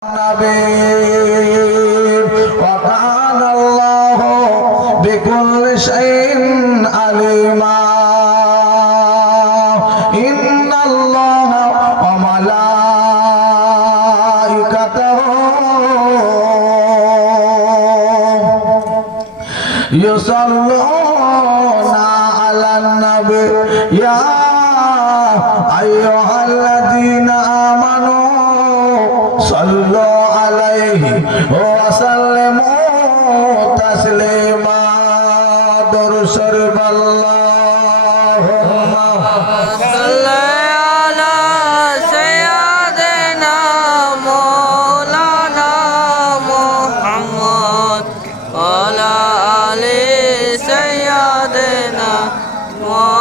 نبي وكان الله بكل شيء عليما إن الله وملائكته يصلون على النبي يا أيها الذين وسلموا تسليما درشر اللهم صل على سيدنا مولانا محمد وعلى آل سيدنا مولانا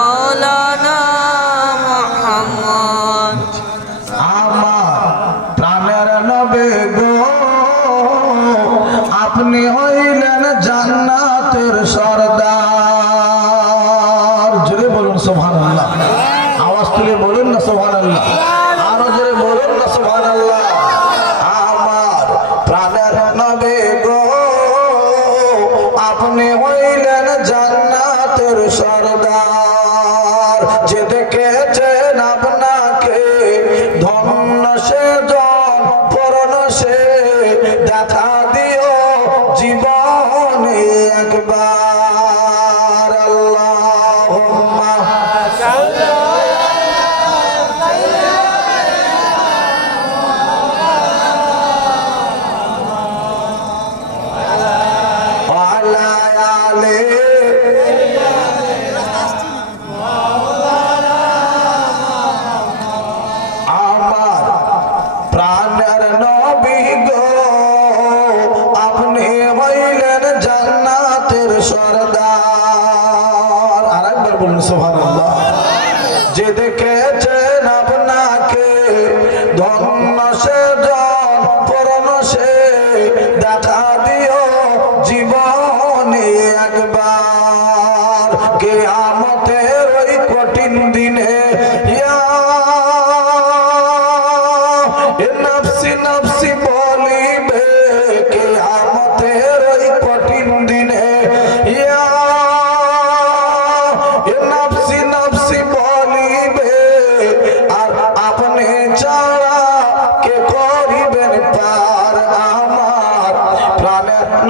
আপনি হইলেন জান্নাতের সর্দার। জোরে বলুন সোহান আল্লাহ আওয়াজ তুলে বলুন না সোহান আল্লাহ আরও নবে আপনি হইলেন আপনাকে সে জীবনে একবার আল্লাহুম্মা। আলা বলেন সোহান যে দেখেছেন আপনাকে ধন্য সে জন, পরম সে। দেখা দিও জীবনে একবার কে আমতের ওই কঠিন দিনে। আর আপনি ছাড়া কে করিবেন পা